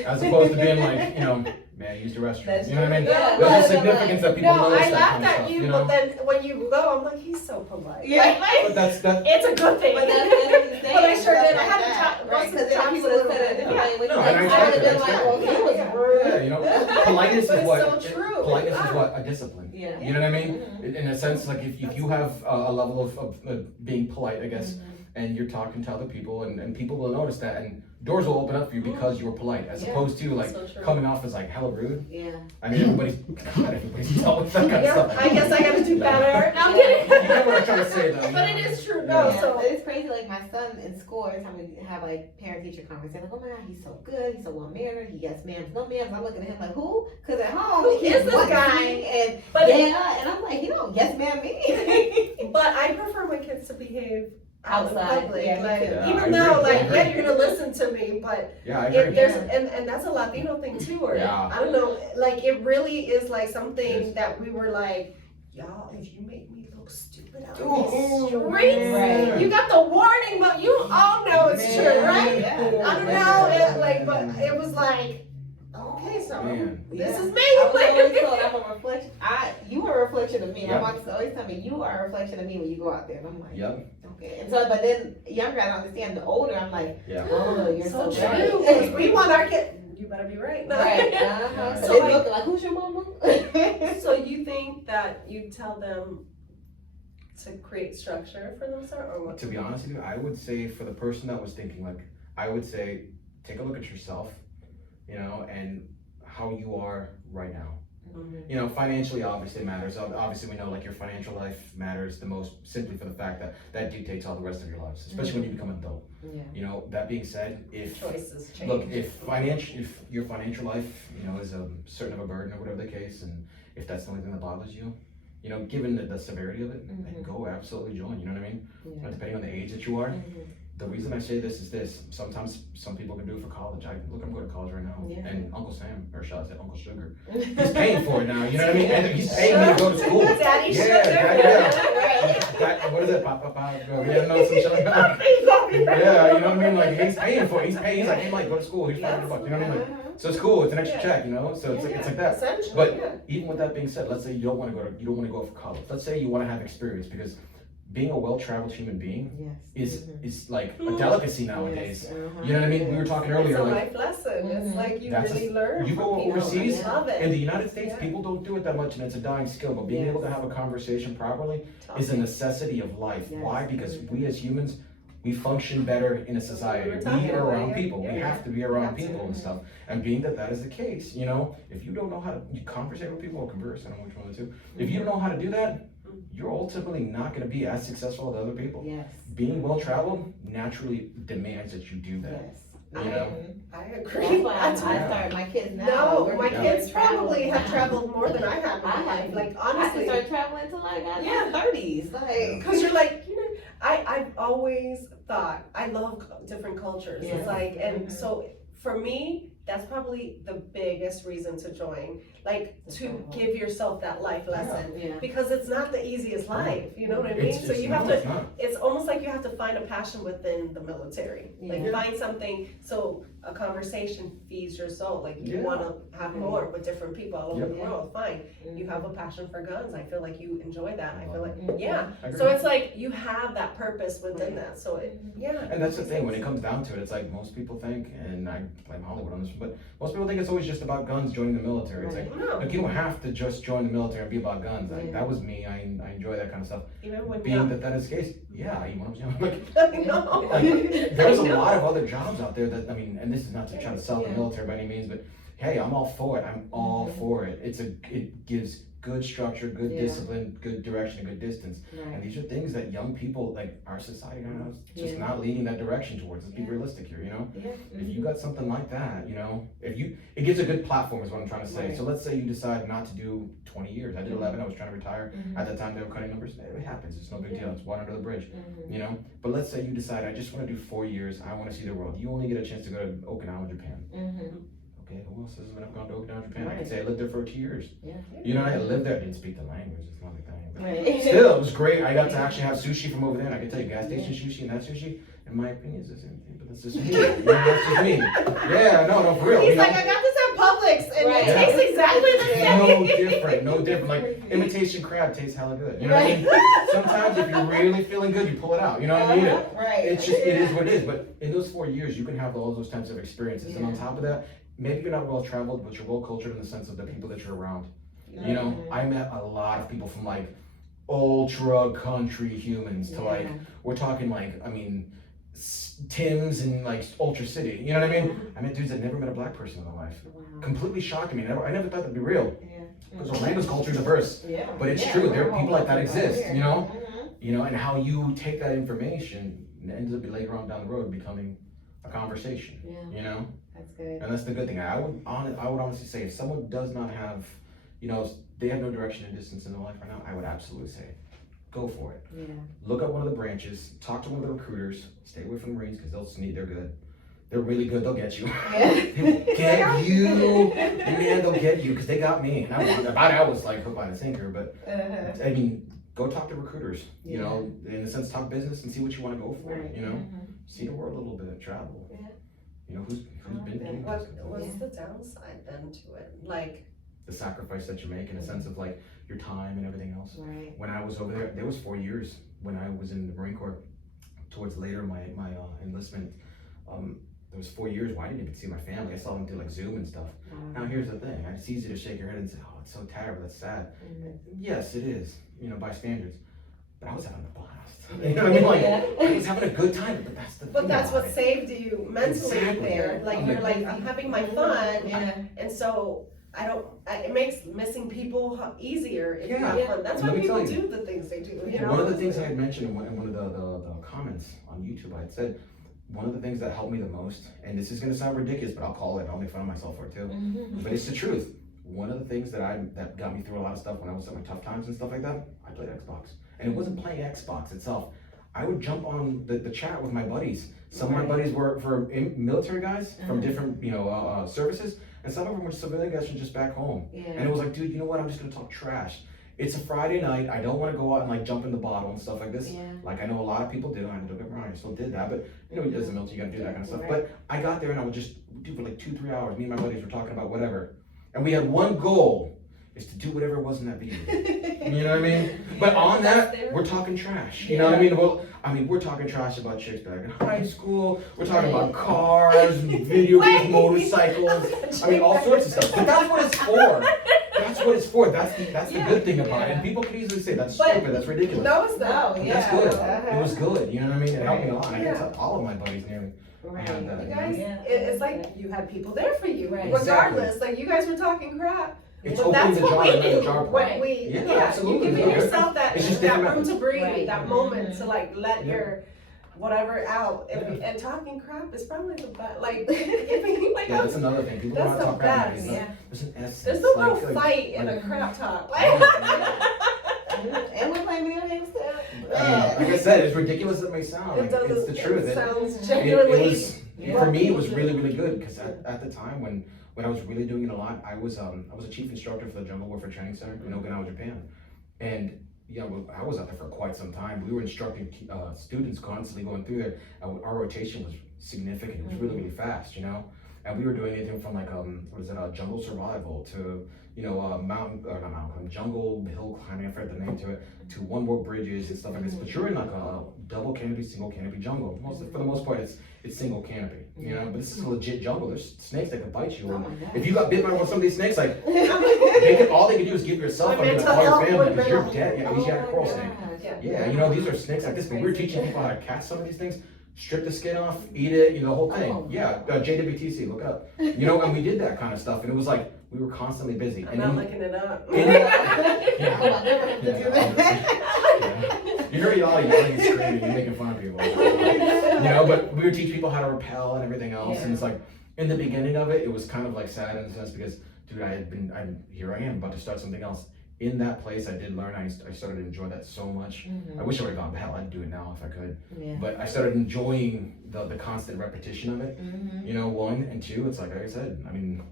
as opposed to being like, you know, "Man, use the restroom." That's You know what I mean? true. Yeah, There's a but- significance that people No, notice I that laughed kind of at stuff, you, know? but then when you go, I'm like, he's so polite. Yeah. But that's It's a good thing. But that's the thing. But I sure did. I Like had to that, talk, right? most of Because the then time people a would little have said it bit. differently. When No, you and I like, I would have been respect like, that. well, he was Yeah. rude. Yeah, you know, politeness But is it's what so true. politeness is Ah. what a discipline. Yeah. You know what I mean? In a sense, like if you have a level of being polite, I guess, and you're talking to other people, and people will notice that, and doors will open up for you because you were polite, as Yeah. opposed to like So true. coming off as like hella rude. Yeah. I mean, everybody's dealt with that kind of Yeah, stuff. I guess I gotta do better. No, I'm Yeah. kidding. You know what I'm trying to say, though. But you know? it is true, Yeah. no, Yeah, so. but it's crazy. Like my son in school, every time we have like parent-teacher conversation, like, "Oh my God, he's so good. He's so well-mannered. He yes ma'ams, no ma'ams." I'm looking at him like, "Who?" Because at home, Who he's is this what guy? And But- yeah, and I'm like, "You don't yes ma'am me." But I prefer my kids to behave out in Outside, public, yeah, like, yeah, even I though, agree, I like, yeah, agree. you're gonna listen to me, but Yeah, I if agree. there's, and that's a Latino thing too, or, Yeah. I don't know, like, it really is like something Yes. that we were like, y'all, if you make me look stupid out in Oh, the streets, right. you got the warning, but you all know it's Man, true, right? yeah. I don't know, it, like, but it was like, okay, so Man. this is me. I was always told I'm a reflection. You are a reflection of me. My Yep. mom used to always tell me, you are a reflection of me when you go out there. And I'm like, Yep. okay. And so, but then younger, I don't understand. The older, I'm like, Yeah. oh, you're so, So right. true, 'cause we want our kid, you better be right. No. Right. Yeah. So So, they like- look like, who's your mama? So you think that you tell them to create structure for themselves, or what? To be honest with you, I would say for the person that was thinking, like, I would say, take a look at yourself, and how you are right now. Financially obviously matters. Obviously we know like your financial life matters the most simply for the fact that that dictates all the rest of your lives, especially when you become an adult. Yeah. That being said, if Choices change. look, if your financial life, is a certain of a burden or whatever the case, and if that's the only thing that bothers you, given the severity of it, then go absolutely join, you know what I mean? Yeah. Depending on the age that you are. The reason I say this is this: sometimes some people can do it for college. I'm going to college right now, Yeah. and Uncle Sam, or shall I say Uncle Sugar, he's paying for it now. You know what I mean? And he's paying me to go to school. Daddy Yeah, Sugar. yeah. What is it? Papa. Yeah, no, some shit like that. Yeah, you know what I mean? Like he's paying for it. He's like, hey, Mike, go to school. Here's $500. You know what I mean? Like, so it's cool. It's an extra check. So it's like that. Essentially, But yeah. even with that being said, let's say you don't want to go for college. Let's say you want to have experience, because being a well-traveled human being Yes. is like a delicacy nowadays. Yes. You know what I mean? We were talking It's earlier, a like life lesson. It's like you That's really learn. you from go people. overseas, I love it. in the United States, Yeah. people don't do it that much, and it's a dying skill. But being able to have a conversation properly is a necessity of life. Yes. Why? Because we as humans, we function better in a society. We are around people. We have to be around people and stuff. And being that is the case, if you don't know how to conversate with people or converse, I don't know which one of the two. If you don't know how to do that, you're ultimately not going to be as successful as other people. Yes. Being well-traveled naturally demands that you do that. Yes. I agree. That's why I That's why- start my kids now. No, We're my doing kids travel probably have now. traveled more than I have in my I life. haven't. Like I didn't honestly, start traveling until I got Yeah. in my 30s. Like, because you're like, I've always thought I love different cultures. Yeah. It's like, and so for me, that's probably the biggest reason to join, like to travel. give yourself that life lesson. yeah. Because it's not the easiest life, you know what I mean? So you have it's to, not. it's almost like you have to find a passion within the military. Like Yeah. find something, so a conversation feeds your soul, like you Yeah. wanna have more with different people all over Yep. the world, fine. You have a passion for guns, I feel like you enjoy that, I feel like, Mhm. yeah. I agree. So it's like you have that purpose within that, so it, yeah. And that's the thing, when it comes down to it, it's like most people think, and I blame Hollywood on this, but most people think it's always just about guns, joining the military. It's like, No, you don't have to just join the military and be about guns. Like, Yeah. that was me, I enjoy that kind of stuff. even when Being young. that is the case, yeah, even when I was young, like, No. there's a I know. lot of other jobs out there that, and this is not to try to sell the Yeah. military by any means, but hey, I'm all for it, I'm all for it. It gives good structure, good Yeah. discipline, good direction, good distance. And Right. these are things that young people, like our society right now, is just Yeah. not leading that direction towards. Let's be Yeah. realistic here, Yeah. If you got something like that, it gives a good platform is what I'm trying to say. Right. So let's say you decide not to do 20 years. I did 11, I was trying to retire. Mhm. At that time they were cutting numbers. It happens, it's no big deal, it's water under the bridge, Mhm. But let's say you decide, I just want to do 4 years, I want to see the world. You only get a chance to go to Okinawa, Japan. Mhm. Okay, who else has been gone to Okinawa, Japan? I could say I lived there for 2 years. Yeah. I lived there, I didn't speak the language, it's not like that. But Right. still, it was great. I got to actually have sushi from over there. And I can tell you, gas station sushi and that sushi, in my opinion, is the same thing. But that's just me. That's just me. Yeah, no, for real. He's like, I got this at Publix, and Right. it tastes exactly the same. No different. Like imitation crab tastes hella good. You know what I mean? Sometimes if you're really feeling good, you pull it out. You know what I mean? Right. It's just, it is what it is. But in those 4 years, you can have all those types of experiences. And on top of that, maybe you're not well traveled, but you're well cultured in the sense of the people that you're around. I met a lot of people from like ultra country humans to like, we're talking like, Tim's and like Ultra City. You know what I mean? I met dudes that never met a black person in their life. Wow. Completely shocking me. I never thought that'd be real. Yeah. Because Orlando's culture is diverse. Yeah. But it's Yeah, true. There we're are people all like that over exist, here. And how you take that information and ends up later on down the road becoming a conversation. Yeah. That's good. And that's the good thing. I would honestly say if someone does not have, they have no direction and distance in their life right now, I would absolutely say go for it. Yeah. Look up one of the branches, talk to one of the recruiters, stay away from the Marines because they'll sneak, they're good. They're really good, they'll get you. Yeah. Get you, man, they'll get you because they got me. And I was like hook, line, and sinker, but I mean, go talk to recruiters, you know, in a sense, talk business and see what you want to go for, Right. you know, see the world a little bit, travel. Yeah. You know, who's been doing What's this? the downside then to it? Like, The sacrifice that you make in a sense of like your time and everything else. Right. When I was over there was 4 years when I was in the Marine Corps. Towards later my enlistment, there was 4 years where I didn't even see my family. I saw them through like Zoom and stuff. Now here's the thing, it's easy to shake your head and say, oh, it's so terrible, that's sad. Yes, it is, you know, by standards. But I was having a blast. You know what I mean? Like, I was having a good time, but that's the thing. but that's about what it. saved you mentally Exactly. there. Like, you're like, I'm having my fun, Yeah. and so it makes missing people easier if you have Yeah. fun. That's why Let me people tell you. do the things they do, you know? One of the things I had mentioned in one of the comments on YouTube, I had said, one of the things that helped me the most, and this is gonna sound ridiculous, but I'll call it, I'll make fun of myself for it too, but it's the truth. One of the things that got me through a lot of stuff when I was at my tough times and stuff like that, I played Xbox. And it wasn't playing Xbox itself. I would jump on the chat with my buddies. Some of my buddies were military guys from different, you know, services, and some of them were civilian guys from just back home. And it was like, dude, you know what? I'm just gonna talk trash. It's a Friday night. I don't want to go out and like jump in the bottle and stuff like this. Like I know a lot of people do. I don't get me wrong, I still did that, but you know, as a military, you gotta do that kind of stuff. But I got there and I would just do for like 2-3 hours. Me and my buddies were talking about whatever, and we had one goal. Is to do whatever was in that video. You know what I mean? But on that, we're talking trash. You know what I mean? Well, we're talking trash about chicks back in high school. We're talking about cars, video games, motorcycles. I mean, all sorts of stuff. But that's what it's for. That's what it's for. That's the good thing about it. And people can easily say that's stupid, that's ridiculous. No, it's not. But that's good. It was good. You know what I mean? It helped me a lot. I can tell all of my buddies nearly. Had that, You you guys, know? it's like you had people there for you, Right. regardless. Like, you guys were talking crap. It's But opening that's the what jar, we not the do. jar part. When we, Yeah, absolutely. you giving Yeah. yourself that It's just that different room to breathe, Right. that moment to like let Yeah. your whatever out. And talking crap is probably the best. Like, giving like Yeah, that's another thing. People that's don't the want to talk crap. best. There's an essence. there's no real like, fight in a like- crap talk. And we're playing video games too. Like I said, as ridiculous as it may sound, like, it's the truth. It sounds It genuinely. was, for me, it was really, really good because at the time when I was really doing it a lot, I was a chief instructor for the Jungle Warfare Training Center in Okinawa, Japan, and you know, I was out there for quite some time. We were instructing students constantly going through there. Our rotation was significant. It was really, really fast, you know. And we were doing anything from like jungle survival to jungle hill climbing. I forget the name to it. To one-board bridges and stuff like this. But you're in like a double canopy, single canopy jungle. For the most part, it's single canopy. You know, but this is a legit jungle. There's snakes that could bite you. Oh my God. If you got bit by one of some of these snakes, like all they can do is give yourself My and mental call your health family would because be you're like- dead. Yeah, you got a coral snake. Yeah. Yeah, you know, these are snakes like this, but we're teaching people how to catch some of these things, strip the skin off, eat it, you know, the whole thing. Oh. Yeah, JWTC, look it up. You know, and we did that kind of stuff, and it was like, we were constantly busy. I'm And not then, looking it up. Oh, I never have to do that. you heard all yelling and screaming and making fun of people. You know, but we would teach people how to rappel and everything else, and it's like, in the beginning of it, it was kind of like sad in a sense because, dude, here I am about to start something else. In that place, I did learn. I started to enjoy that so much. I wish I would have gone, but hell, I'd do it now if I could. But I started enjoying the constant repetition of it. You know, one and two. It's like I said. I mean,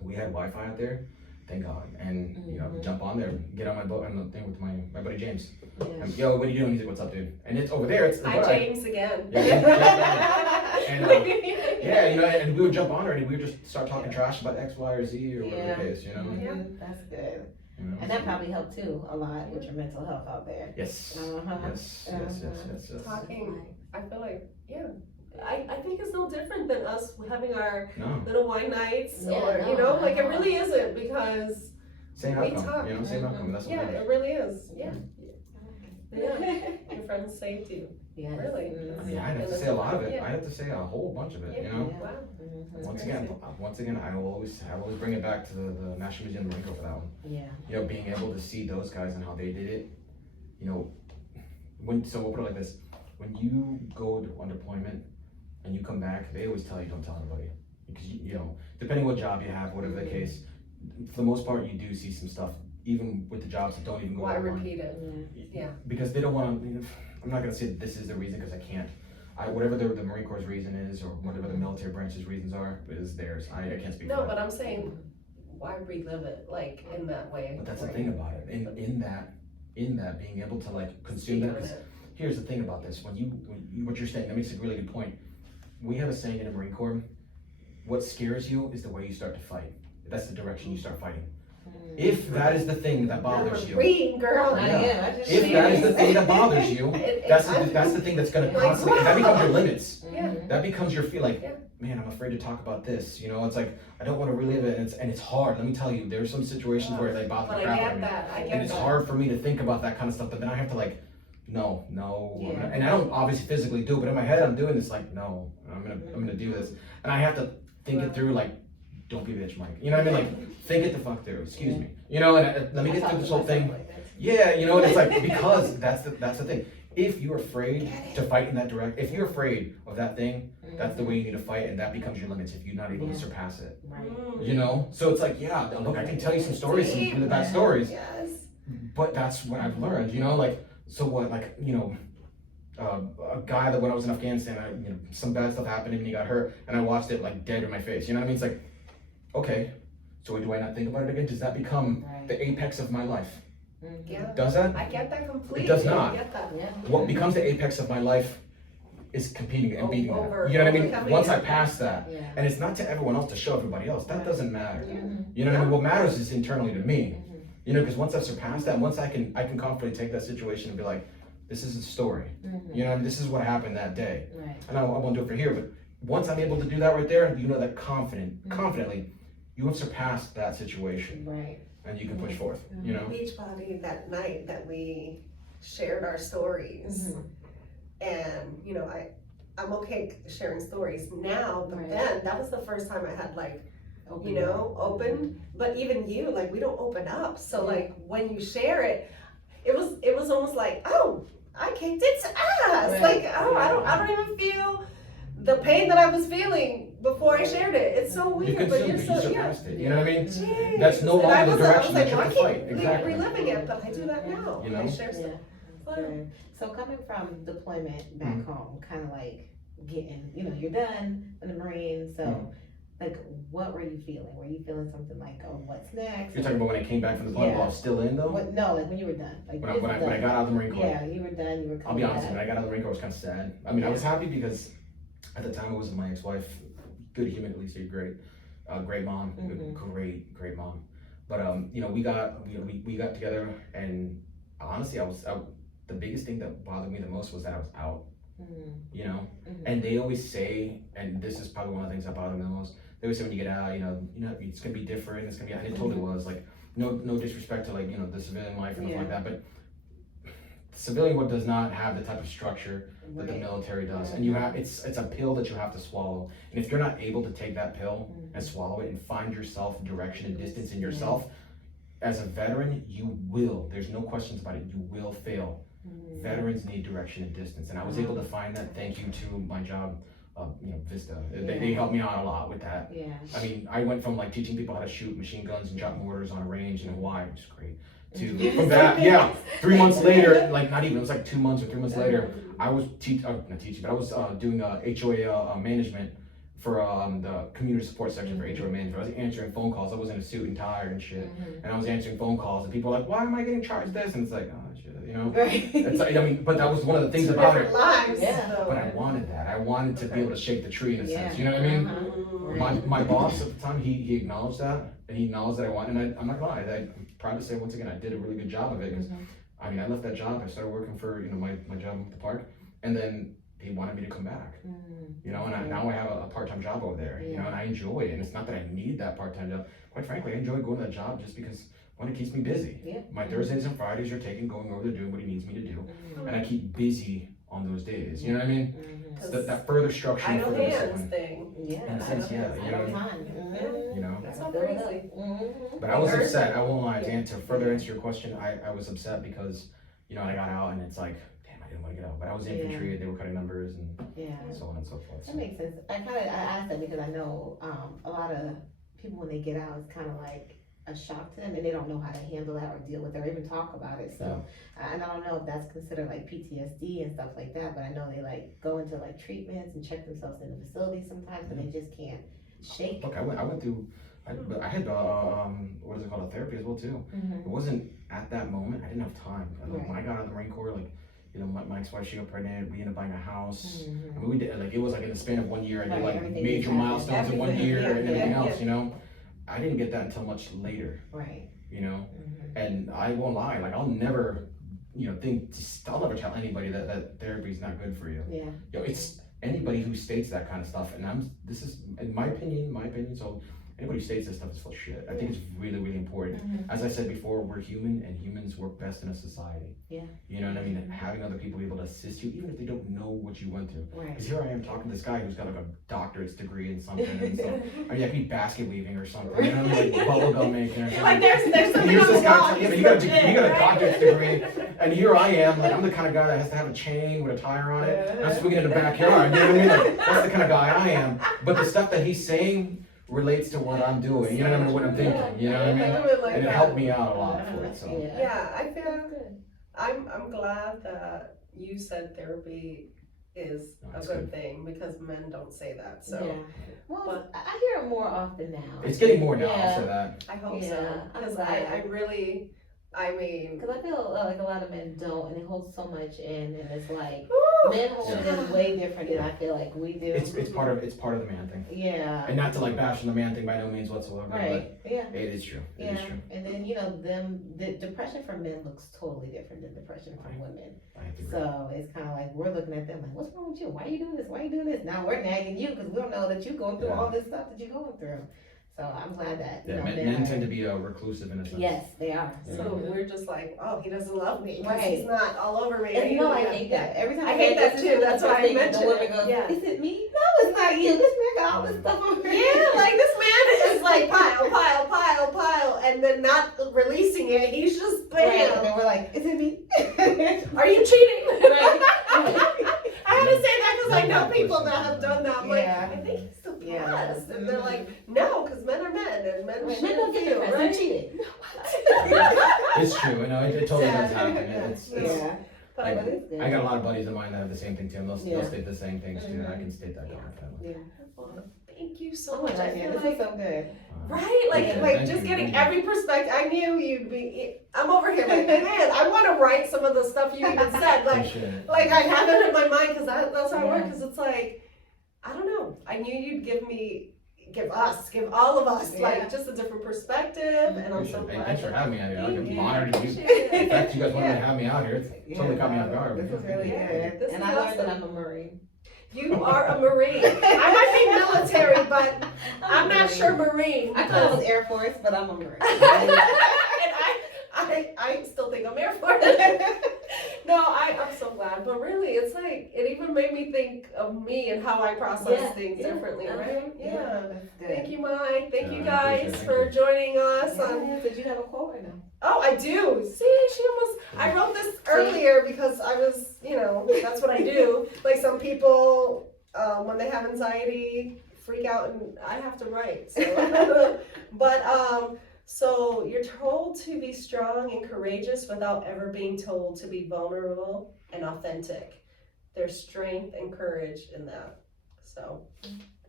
we had Wi-Fi out there, thank God. And you know, jump on there, get on my boat on the thing with my buddy James. And, yo, what are you doing? He's like, what's up, dude? And it's over there. It's Hi, James again. And yeah, you know, and we would jump on there and we would just start talking trash about X, Y, or Z or whatever the case. You know. That's good. You know, And that probably helped too a lot with your mental health out there. Yes. Yes. Talking, I feel like, I think it's no different than us having our No. little wine nights Yeah, or, no, you know, like I it know. really isn't because, Same We outcome. talk. You know, same outcome. That's what yeah, matters. it really is. Yeah. Your friends saved you. Yes. Really? Yeah, I'd have to say a lot of it. I'd have to say a whole bunch of it. You know. Wow. Mhm. Once again, I will always bring it back to the National Museum of Lincoln for that one. Yeah. You know, being able to see those guys and how they did it. You know, so we'll put it like this: when you go on deployment and you come back, they always tell you don't tell anybody because you know, depending what job you have, whatever the case, for the most part, you do see some stuff even with the jobs that don't even go Why over one. repeat it? Yeah. Because they don't want to, I'm not going to say that this is the reason because I can't. Whatever the Marine Corps' reason is, or whatever the military branch's reasons are, is theirs. I can't speak for No, that. but I'm saying, why relive it like in that way? But that's the thing about it. In that being able to like consume that. 'Cause here's the thing about this. When you what you're saying, that makes a really good point. We have a saying in the Marine Corps: what scares you is the way you start to fight. That's the direction you start fighting. If that is the thing that bothers you, Read, girl. Yeah. If that is the thing that bothers you, that's the thing that's gonna constantly, that becomes your limits. Yeah. That becomes your feel like, Yeah. man, I'm afraid to talk about this. You know, it's like I don't want to relive it, and it's hard. Let me tell you, there's some situations where they bother But the I crap out get of me, that. I get and it's that. hard for me to think about that kind of stuff. But then I have to like, no, Yeah. and I don't obviously physically do it, but in my head I'm doing this like, no, I'm gonna do this, and I have to think it through like, don't be a bitch, Mike. You know what I mean? Like, think it the fuck through. Excuse me. You know, and let me get through this whole thing. Yeah, you know, and it's like because that's the thing. If you're afraid to fight in that direct, if you're afraid of that thing, that's the way you need to fight, and that becomes your limits if you're not able to surpass it. Right. You know, so it's like, yeah, look, I can tell you some stories, some really bad stories, Yes. but that's what I've learned. You know, like so what, like you know. A guy that when I was in Afghanistan, some bad stuff happened to him and he got hurt, and I watched it like dead in my face. You know what I mean? It's like, okay, so do I not think about it again? Does that become the apex of my life? Yeah. Does that? I get that completely. It does not. I get that. Yeah. What becomes the apex of my life is competing and beating that. Over- You know what I mean? overcoming Once I it. pass that, Yeah. and it's not to everyone else to show everybody else. That doesn't matter. Mhm. You know what I mean? What matters is internally to me. Mhm. You know, because once I've surpassed that, once I can confidently take that situation and be like, this is a story. Mhm. You know, this is what happened that day. Right. And I won't do it for here, but once I'm able to do that right there, you know that confidently, you have surpassed that situation, Right. and you can push forth. You know. Beachbody that night that we shared our stories, and I'm okay sharing stories now, but Right. then that was the first time I had like Open. open. But even you, like, we don't open up. So like when you share it, it was almost like, oh, I kicked its ass. Right. Like, oh, I don't even feel the pain that I was feeling before I shared it. It's so weird, You but consumed you're it, you so surpassed it. You know what I mean? Jeez. That's no And I longer the was direction that you well, have to I fight. keep Exactly. reliving it, but I do that now. You know? I share Yeah. stuff. That's good. So coming from deployment back home, kind of like getting, you're done in the Marines. So, like, what were you feeling? Were you feeling something like, oh, what's next? You're talking about when I came back from the deployment while I was still in though? What? No, like when you were done. Like When I got out of the Marine Corps. Yeah, you were done. You were. I'll be honest, when I got out of the Marine Corps, I was kind of sad. I mean, I was happy because at the time I was with my ex-wife, good human, at least, great mom, great mom. But we got together, and honestly, the biggest thing that bothered me the most was that I was out. You know, and they always say, and this is probably one of the things that bothered me the most. They always say when you get out, it's gonna be different. It's gonna be, and it totally was. Like, no disrespect to like the civilian life or nothing like that, but civilian world does not have the type of structure that the military does, and it's a pill that you have to swallow. And if you're not able to take that pill and swallow it and find yourself direction and distance in yourself, as a veteran, you will. There's no questions about it. You will fail. Veterans need direction and distance, and I was able to find that. Thank you to my job, Vista. They helped me out a lot with that. Yeah. I mean, I went from like teaching people how to shoot machine guns and drop mortars on a range in Hawaii, which is great, to from that, 3 months later, like not even, it was like 2 months or 3 months later, I was not teaching, but I was doing HOA management for the community support section for HOA management. I was answering phone calls. I was in a suit and tie and shit, and I was answering phone calls, and people were like, "Why am I getting charged this?" And it's like, oh shit, Right. It's like, I mean, but that was one of the things about it. Lives. Yeah. But I wanted that. I wanted to be able to shake the tree in a sense. You know what I mean? My boss at the time, he acknowledged that, and he acknowledged that I wanted. And I'm not gonna lie, I'm proud to say once again I did a really good job of it. Because I mean, I left that job. I started working for my job at the park, and then he wanted me to come back. And now I have a part-time job over there. And I enjoy it. And it's not that I need that part-time job. Quite frankly, I enjoy going to that job just because one, it keeps me busy. My Thursdays and Fridays are taken going over there doing what he needs me to do, and I keep busy on those days. You know what I mean? It's that further structure, I know further hands discipline. thing. In a sense, you know. That's not crazy. But I was upset. I won't lie. To further answer your question, I was upset because I got out and it's like, damn, I didn't want to get out. But I was infantry. They were cutting numbers and so on and so forth. That makes sense. I asked that because I know a lot of people when they get out, it's kind of like a shock to them, and they don't know how to handle that or deal with it or even talk about it. So, and I don't know if that's considered like PTSD and stuff like that, but I know they like go into like treatments and check themselves in the facility sometimes, and they just can't shake. Look, I went through. I had what is it called, a therapy as well too. It wasn't at that moment. I didn't have time. And like, when I got out of the Marine Corps, like, you know, my ex-wife, she got pregnant. We ended up buying a house. I mean, we did like, it was like in the span of 1 year, and like major milestones in 1 year and everything else. You know, I didn't get that until much later. Right. You know, and I won't lie. Like, I'll never, you know, I'll never tell anybody that therapy is not good for you. Yeah. You know, it's anybody who states that kind of stuff, and this is in my opinion. So anybody who states this stuff is full of shit. I think it's really, really important. As I said before, we're human, and humans work best in a society. Yeah. You know what I mean? Having other people be able to assist you, even if they don't know what you went through. Right. Because here I am talking to this guy who's got like a doctorate's degree in something, and so I mean, I could be basket weaving or something. You know, like bubble gum making or something. Like there's something Here's on the this guy, wall. yeah, but you got a doctorate's degree, and here I am, like I'm the kind of guy that has to have a chain with a tire on it. I'm swinging in the backyard. You know what I mean? Like, that's the kind of guy I am. But the stuff that he's saying relates to what I'm doing, you know what I mean, what I'm thinking, you know what I mean? And it helped me out a lot for it, so. Yeah, I feel I'm glad that you said therapy is a good thing, because men don't say that, so. Yeah. Well, I hear it more often now. It's getting more now, I'll say that. I hope so, because I really, I mean. Because I feel like a lot of men don't, and they hold so much in, and it's like, men hold it in way different than I feel like we do. It's part of the man thing. Yeah. And not to like bash on the man thing by no means whatsoever, Right. but Yeah. it is true. It is true. And then, you know, the depression for men looks totally different than depression for women. I have to agree. So it's kind of like we're looking at them like, what's wrong with you? Why are you doing this? Why are you doing this? Now we're nagging you because we don't know that you're going through all this stuff that you're going through. So I'm glad that, you know, men tend to be reclusive in a sense. Yes, they are. So we're just like, oh, he doesn't love me. Right. He's not all over me. And you know, I hate that. Every time I hate that too. That's why I mentioned the woman goes, yeah. Is it me? No, it's not you. This man got all this stuff on her. Yeah, like this man is like pile, and then not releasing it. He's just bam. Right. And then we're like, is it me? Are you cheating? Right. I had to say that because I know people that have done that. I'm like, Yeah. I think he's still Yeah. blessed. And they're like, no, because men are men, and men Men shouldn't don't get feel, depressed. right? They cheated. It's true, you know, it totally does happen. It's, Yeah. I, But it's good. I got a lot of buddies of mine that have the same thing too, and they'll Yeah. state the same things too, and I can state that confidently. Yeah. Well, thank you Oh so my much. I God, yeah, feel this like, is so good. right? Like, Yeah, like thank just you, getting thank every perspective. I knew you'd be. I'm over here like, man, I want to write some of the stuff you even said. Like I have it in my mind because that's how I work. Because it's like, I don't know. I knew you'd give all of us, like just a different perspective, and I'm so Hey, glad. thanks for having me out here. Thank I'm you. honored to Appreciate you. it. In fact, you guys wanted to have me out here. It totally caught me off guard. This is really Yeah, good. this And is I learned that awesome. I'm a Marine. You are a Marine. I might be military, but I'm not sure Marine. I thought it was Air Force, but I'm a Marine. And I still think I'm Air Force. No, I'm so glad. But really, it's like, it even made me think of me and how I process things differently, right? Yeah. That's good. Thank you, Mike. Thank you I guys appreciate it. for Thank joining us. Yeah, did you have a quote or no? Oh, I do. See, I wrote this earlier because I was, that's what I do. Like some people, when they have anxiety, freak out, and I have to write. So, so you're told to be strong and courageous without ever being told to be vulnerable and authentic. There's strength and courage in that. So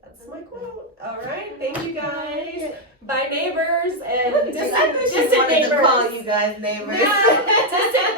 that's my quote. All right, thank you guys. Bye, neighbors and distant I knew she wanted neighbors. to call you guys neighbors. Yeah, distant